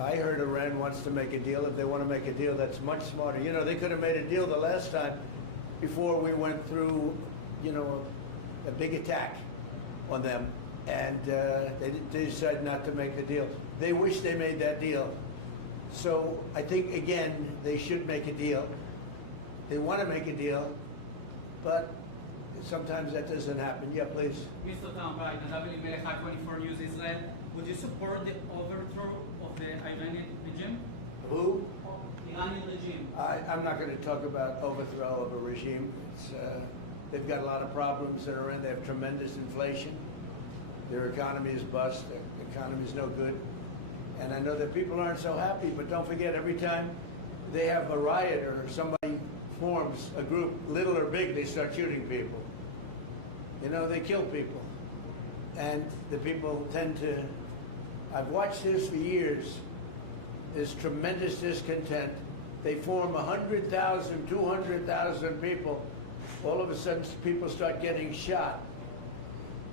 I heard Iran wants to make a deal. If they want to make a deal, that's much smarter. You know, they could have made a deal the last time before we went through, you know, a big attack on them, and they decided not to make the deal. They wish they made that deal. So I think, again, they should make a deal. They want to make a deal, but sometimes that doesn't happen. Yeah, please. Mr. Trump, the 24 News Israel, would you support the overthrow of the Iranian regime? Who? Iranian regime. I'm not going to talk about overthrow of a regime. They've got a lot of problems that are in. They have tremendous inflation. Their economy is bust. Their economy is no good. And I know that people aren't so happy, but don't forget, every time they have a riot or somebody forms a group, little or big, they start shooting people. You know, they kill people. And the people tend to, I've watched this for years, there's tremendous discontent. They form 100,000, 200,000 people. All of a sudden, people start getting shot.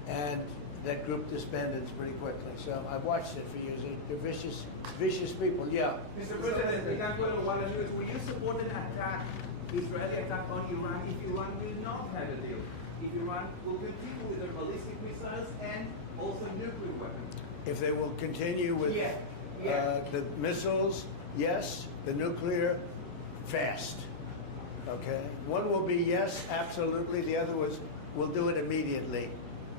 And that group disbands pretty quickly. So I've watched it for years. They're vicious, vicious people. Yeah. Mr. President, the KVAL News, will you support an attack, Israeli attack on Iran if Iran will not have a deal? If Iran will continue with their ballistic missiles and also nuclear weapons? If they will continue with the missiles, yes. The nuclear, fast. Okay? One will be yes, absolutely. The other was, we'll do it immediately.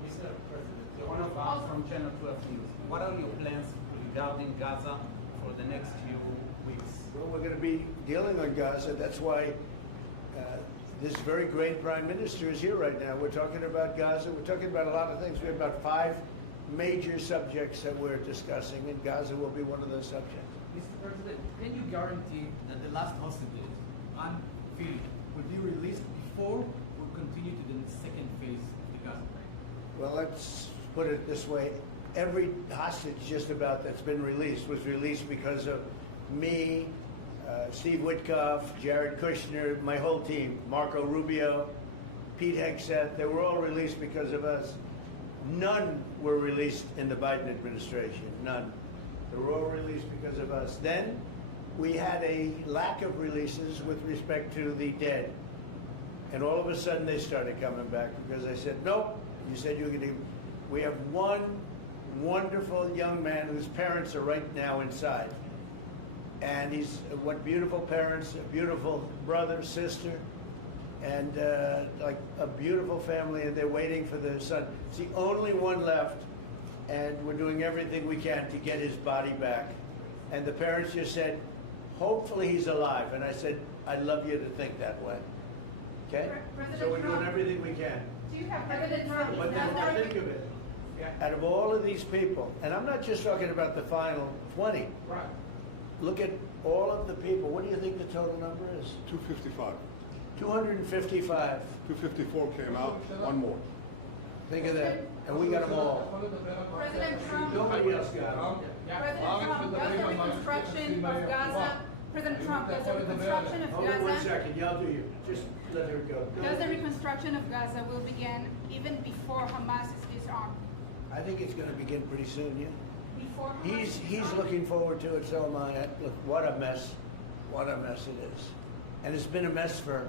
Mr. President, one of us from Channel 12 News. What are your plans regarding Gaza for the next few weeks? Well, we're going to be dealing on Gaza. That's why this very great Prime Minister is here right now. We're talking about Gaza. We're talking about a lot of things. We have about 5 major subjects that we're discussing, and Gaza will be one of those subjects. Mr. President, can you guarantee that the last hostages, unfilled, will be released before we continue to the second phase of the Gaza plan? Well, let's put it this way. Every hostage just about that's been released was released because of me, Steve Witkoff, Jared Kushner, my whole team, Marco Rubio, Pete Hegseth. They were all released because of us. None were released in the Biden administration, none. They were all released because of us. Then we had a lack of releases with respect to the dead. And all of a sudden they started coming back because I said, nope, you said you were going to. We have one wonderful young man whose parents are right now inside. And he's, what beautiful parents, a beautiful brother, sister, and like a beautiful family, and they're waiting for their son. It's the only one left, and we're doing everything we can to get his body back. And the parents just said, hopefully he's alive. And I said, I'd love you to think that way. Okay? So we're doing everything we can. Do you have President Trump? But then more think of it. Out of all of these people, and I'm not just talking about the final 20. Right. Look at all of the people. What do you think the total number is? 255. 255. 254 came out, one more. Think of that. And we got them all. President Trump. Nobody else got them. President Trump, does the reconstruction of Gaza? President Trump, does the reconstruction of Hold on 1 Gaza? second. Y'all do you. Just let her go. Does the reconstruction of Gaza will begin even before Hamas is disarmed? I think it's going to begin pretty soon, yeah. Before Hamas is He's disarmed? looking forward to it, so am I. Look, what a mess. What a mess it is. And it's been a mess for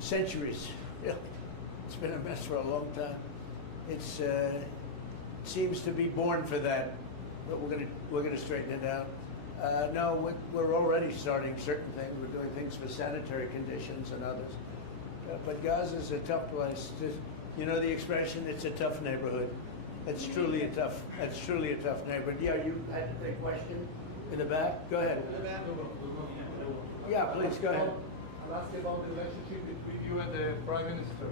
centuries. Really. It's been a mess for a long time. It's seems to be born for that, but we're gonna straighten it out. No, we're already starting certain things. We're doing things for sanitary conditions and others. But Gaza's a tough place. You know the expression, it's a tough neighborhood. It's truly a tough neighborhood. Yeah, you had a question in the back? Go ahead. Yeah, please, go ahead. I'll ask you about the relationship between you and the Prime Minister.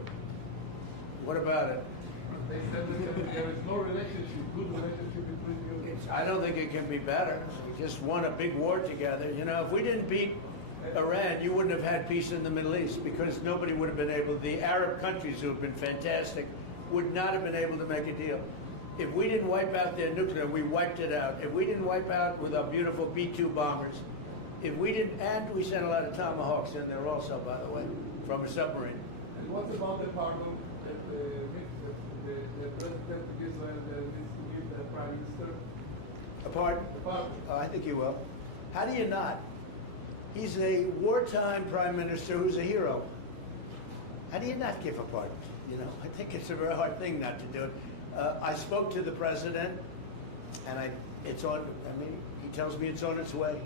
What about it? They said that there is no relationship, good relationship between you. I don't think it can be better. We just won a big war together. You know, if we didn't beat Iran, you wouldn't have had peace in the Middle East because nobody would have been able, the Arab countries who have been fantastic, would not have been able to make a deal. If we didn't wipe out their nuclear, we wiped it out. If we didn't wipe out with our beautiful B-2 bombers, if we didn't, and we sent a lot of Tomahawks in there also, by the way, from a submarine. And what about the pardon that the President of Israel needs to give the Prime Minister? A pardon? The pardon. Oh, I think you will. How do you not? He's a wartime prime minister who's a hero. How do you not give a pardon? You know, I think it's a very hard thing not to do it. I spoke to the president, and it's on. I mean, he tells me it's on its way.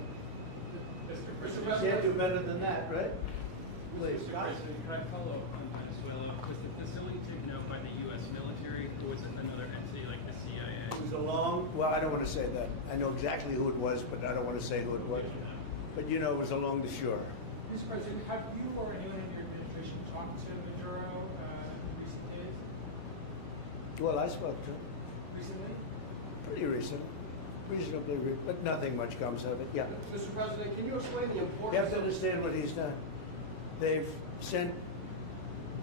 Mr. Can't do better than that, right? Please. Mr. President, can I follow up on Venezuela? Was the facility taken out by the U.S. military, or was it another entity like the CIA? It was along, well, I don't want to say that. I know exactly who it was, but I don't want to say who it was. But you know, it was along the shore. Mr. President, have you or anyone in your administration talked to Maduro in recent days? Well, I spoke to him Recently? pretty recently, but nothing much comes of it. Yeah. Mr. President, can you explain the You importance have to of understand what he's done. They've sent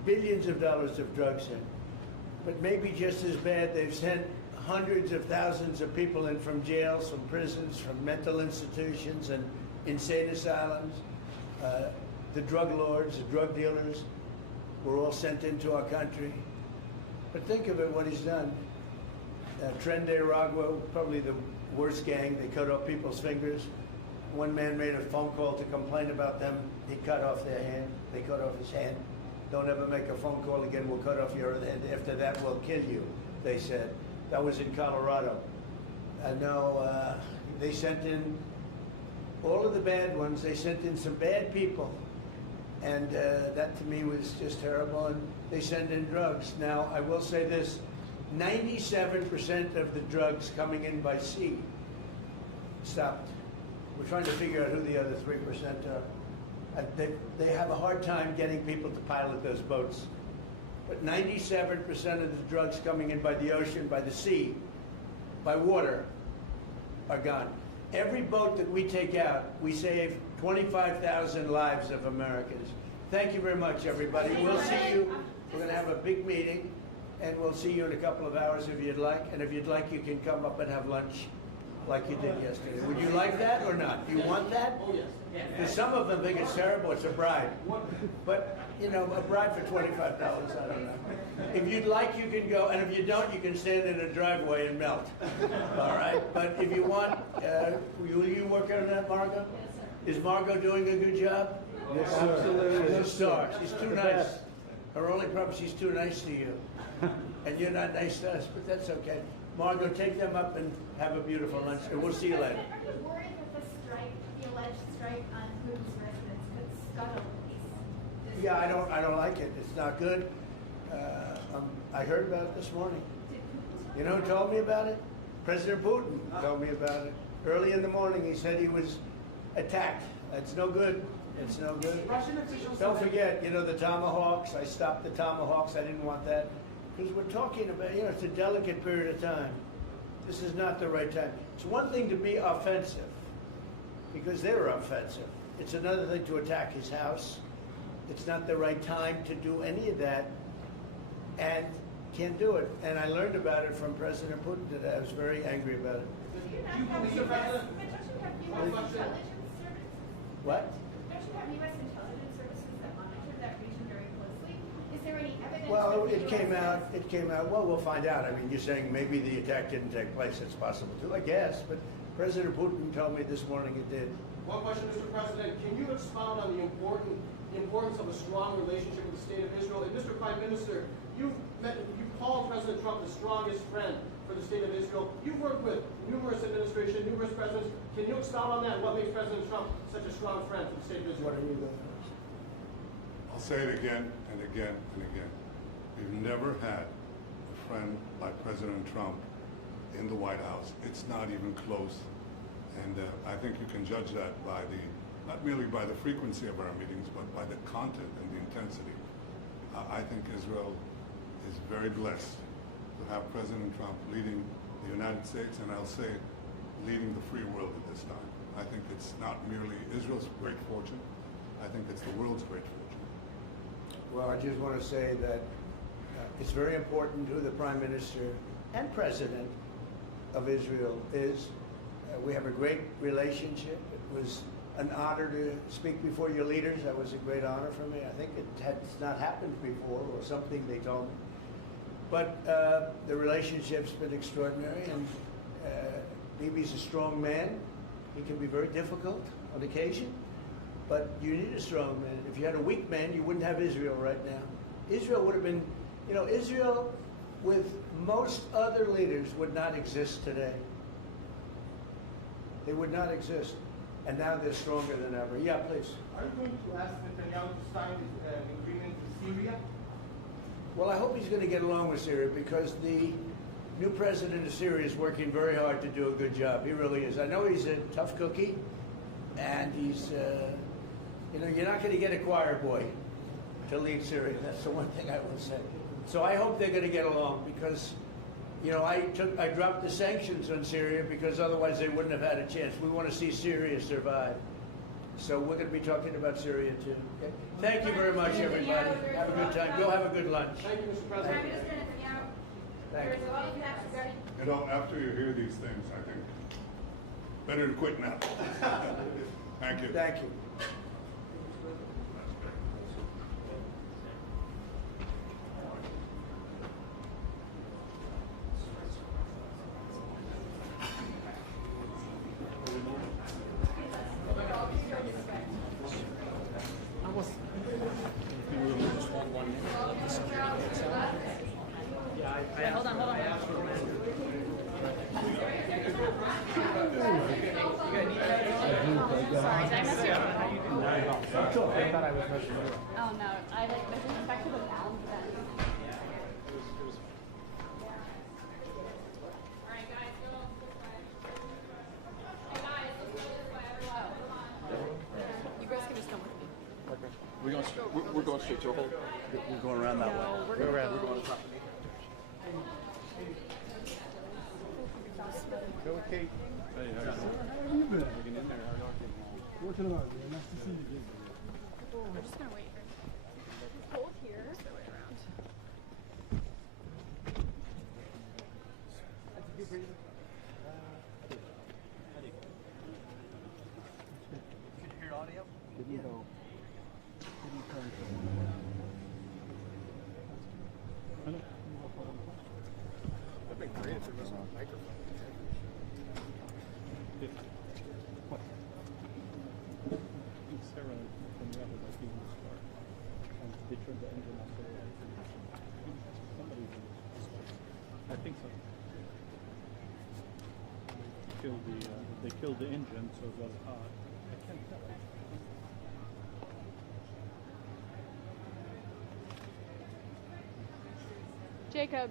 billions of dollars of drugs in. But maybe just as bad, they've sent hundreds of thousands of people in from jails, from prisons, from mental institutions and insane asylums. The drug lords, the drug dealers were all sent into our country. But think of it, what he's done. Tren de Aragua, probably the worst gang. They cut off people's fingers. One man made a phone call to complain about them. He cut off their hand. They cut off his hand. Don't ever make a phone call again. We'll cut off your hand. After that, we'll kill you, they said. That was in Colorado. And now they sent in all of the bad ones. They sent in some bad people. And that to me was just terrible. And they send in drugs. Now, I will say this. 97% of the drugs coming in by sea stopped. We're trying to figure out who the other 3% are. They have a hard time getting people to pilot those boats. But 97% of the drugs coming in by the ocean, by the sea, by water, are gone. Every boat that we take out, we save 25,000 lives of Americans. Thank you very much, everybody. We'll see you. We're going to have a big meeting, and we'll see you in a couple of hours if you'd like. And if you'd like, you can come up and have lunch like you did yesterday. Would you like that or not? Do you want that? Oh, yes. Because some of them think it's terrible. It's a bribe. But, you know, a bribe for $25, I don't know. If you'd like, you can go. And if you don't, you can stand in a driveway and melt. All right? But if you want, will you work on that, Margot? Yes, sir. Is Margot doing a good job? Yes, sir. Absolutely. She's a star. She's too nice. Her only problem, she's too nice to you. And you're not nice to us, but that's okay. Margot, take them up and have a beautiful lunch, and we'll see you later. Are you worried that the strike, the alleged strike on Putin's residents, could scuttle peace? Yeah, I don't like it. It's not good. I heard about it this morning. You know who told me about it? President Putin told me about it. Early in the morning, he said he was attacked. It's no good. It's no good. Russian officials Don't forget, you know, the Tomahawks. I stopped the Tomahawks. I didn't want that. Because we're talking about, you know, it's a delicate period of time. This is not the right time. It's one thing to be offensive, because they were offensive. It's another thing to attack his house. It's not the right time to do any of that, and can't do it. And I learned about it from President Putin today. I was very angry about it. Do you not have Mr. President? But don't you have U.S. intelligence services? What? Don't you have U.S. intelligence services that monitor that region very closely? Is there any evidence? Well, that it the came US out. It came out. Well, we'll find out. I mean, you're saying maybe the attack didn't take place. It's possible too, I guess. But President Putin told me this morning it did. One question, Mr. President. Can you expound on the importance of a strong relationship with the state of Israel? And Mr. Prime Minister, you called President Trump the strongest friend for the state of Israel. You've worked with numerous administrations, numerous presidents. Can you expound on that? What makes President Trump such a strong friend for the state of Israel? What are you going to I'll say it again and again and again. We've never had a friend like President Trump in the White House. It's not even close. And I think you can judge that by not merely by the frequency of our meetings, but by the content and the intensity. I think Israel is very blessed to have President Trump leading the United States, and I'll say leading the free world at this time. I think it's not merely Israel's great fortune, I think it's the world's great fortune. Well, I just want to say that it's very important who the Prime Minister and President of Israel is. We have a great relationship. It was an honor to speak before your leaders. That was a great honor for me. I think it has not happened before, or something they told me. But the relationship's been extraordinary, and Bibi's a strong man. He can be very difficult on occasion, but you need a strong man. If you had a weak man, you wouldn't have Israel right now. Israel would have been, Israel with most other leaders would not exist today. They would not exist. And now they're stronger than ever. Yeah, please. Are you going to ask Netanyahu to sign an agreement with Syria? Well, I hope he's going to get along with Syria because the new president of Syria is working very hard to do a good job. He really is. I know he's a tough cookie, and he's, you're not going to get a choir boy to lead Syria. That's the one thing I will say. So I hope they're going to get along because, I dropped the sanctions on Syria because otherwise they wouldn't have had a chance. We want to see Syria survive. So we're going to be talking about Syria too. Okay? Thank you very much, everybody. Have a good time. Go have a good lunch. Thank you, Mr. President. Prime Minister Netanyahu, Thank there's you. a lot of facts regarding After you hear these things, I think better to quit now. Thank you. Thank you. Oh no, I was back to the sound. Alright guys, go this way. Hey guys, let's go this way, everyone. Come on. You guys can just come with me. Okay. We're going straight to a hole. We're going around that way. No, we're going around. We're going to top. Go with Kate. Hey, how you been? Hanging in there. How y'all getting on? Working on it, man. Nice to see you. We're just gonna wait. It's cold here. Just the way around. Can you hear audio? Didn't go. Didn't turn to That'd be great if there was a microphone. Sarah from the other like he was start. And they turned the engine off so somebody I think so. They killed the engine so it was hot. I can't tell. Jacob.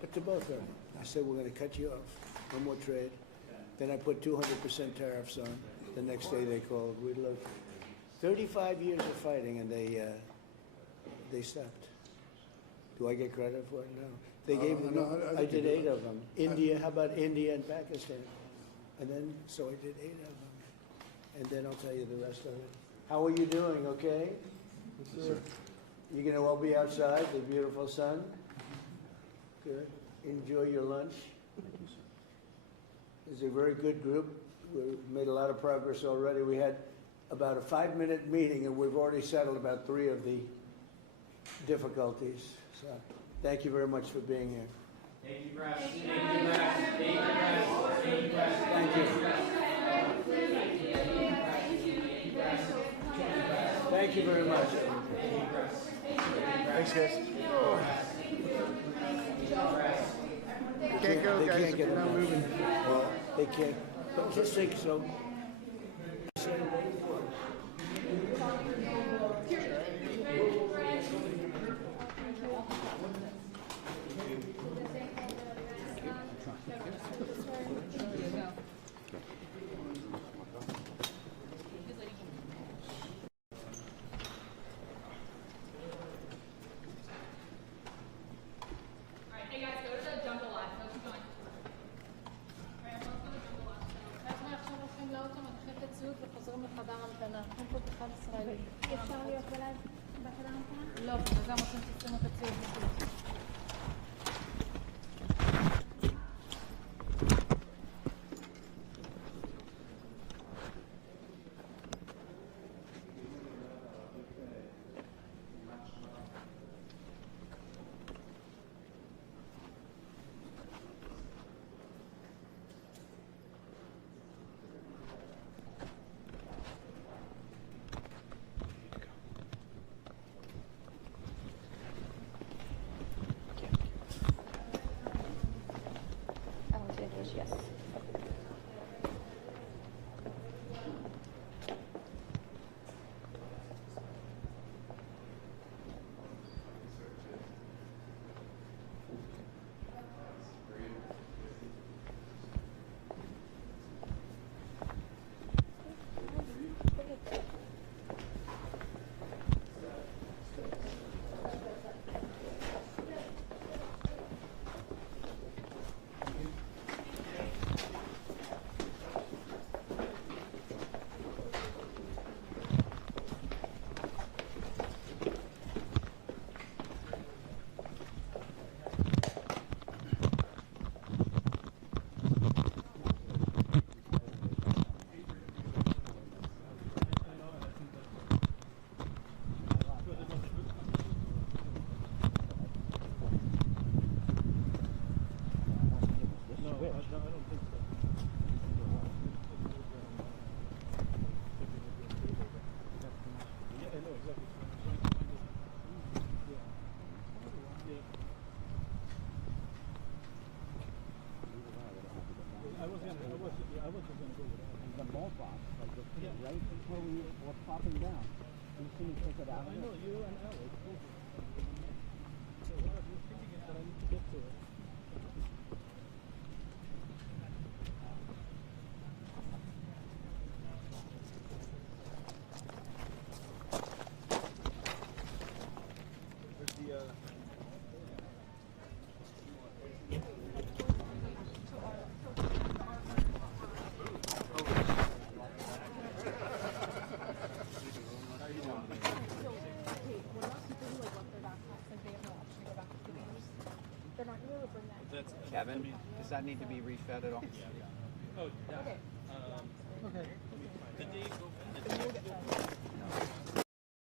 But to both of them, I said, we're going to cut you off. No more trade. Then I put 200% tariffs on. The next day they called. We looked. 35 years of fighting, and they stopped. Do I get credit for it? No. They gave me. No, I did think you do. 8 of them. India. How about India and Pakistan? And then so I did 8 of them. And then I'll tell you the rest of it. How are you doing? Okay. Sir. You're going to all be outside, the beautiful sun. Good. Enjoy your lunch. It's a very good group. We've made a lot of progress already. We had about a 5-minute meeting, and we've already settled about 3 of the difficulties. So, thank you very much for being here. Thank you, Press. Thank you, Press. Thank you, Press. Thank you, Press. Thank you. Thank you very much. Thanks, guys. Can't go, They guys. can't get We're not enough. moving. Well, they can't. Just think so. Hey guys, go to the jungle lodge. Let's keep going. Alright, let's go to the jungle lodge. אנחנו עכשיו הולכים לאוטו, מנחים את הציוד וחוזרים לחדר המתנה. אנחנו פה בכלל ישראלי. אפשר להיות בחדר המתנה? לא, בגלל זה אנחנו תשימו את הציוד בחוץ. Yes. right before we were popping down. You see me take it out. I know, you and Alex. So what I'm thinking is that I need to get to it. Kevin, does that need to be refed at all? Oh, yeah. Okay. Okay. Did they go?